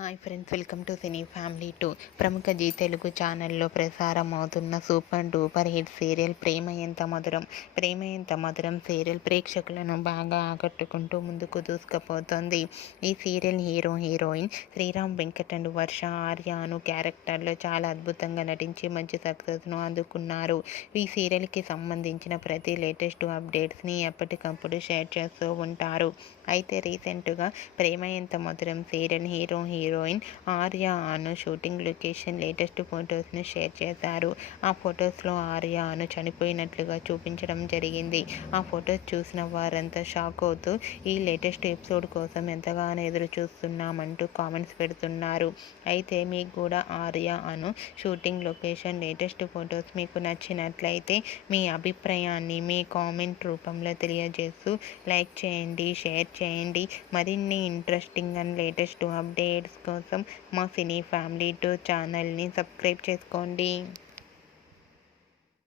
Hi friends, welcome to cine family 2. ప్రముఖ G Telugu ఛానల్లో ప్రసారం అవుతున్న సూపర్ డూపర్ హిట్ సీరియల్ ప్రేమ ఎంత మధురం. ప్రేమ ఎంత మధురం సీరియల్ ప్రేక్షకులను బాగా ఆకట్టుకుంటూ ముందుకు దూసుకుపోతోంది. ఈ serial heroine Sriram Venkat and Varsha ఆర్యాను క్యారెక్టర్లో చాలా అద్భుతంగా నటించి మంచి సక్సెస్ను అందుకున్నారు. ఈ సీరియల్కి సంబంధించిన ప్రతి లేటెస్ట్ అప్డేట్స్ని ఎప్పటికప్పుడు షేర్ చేస్తూ ఉంటారు. అయితే రీసెంట్గా ప్రేమ ఎంత మధురం సీరియల్ హీరోయిన్ ఆర్య అను షూటింగ్ లొకేషన్ లేటెస్ట్ ఫొటోస్ను షేర్ చేశారు. ఆ ఫొటోస్లో ఆర్య అను చనిపోయినట్లుగా చూపించడం జరిగింది. ఆ ఫొటోస్ చూసిన వారంతా షాక్ అవుతూ ఈ లేటెస్ట్ ఎపిసోడ్ కోసం ఎంతగానో ఎదురు చూస్తున్నామంటూ కామెంట్స్ పెడుతున్నారు. అయితే మీకు కూడా ఆర్య అను షూటింగ్ లొకేషన్ లేటెస్ట్ ఫొటోస్ మీకు నచ్చినట్లయితే మీ అభిప్రాయాన్ని మీ కామెంట్ రూపంలో తెలియజేస్తూ లైక్ చేయండి, షేర్ చేయండి. మరిన్ని ఇంట్రెస్టింగ్ అండ్ లేటెస్ట్ అప్డేట్స్ కోసం మా సినీ ఫ్యామిలీ 2 ఛానల్ని సబ్స్క్రైబ్ చేసుకోండి.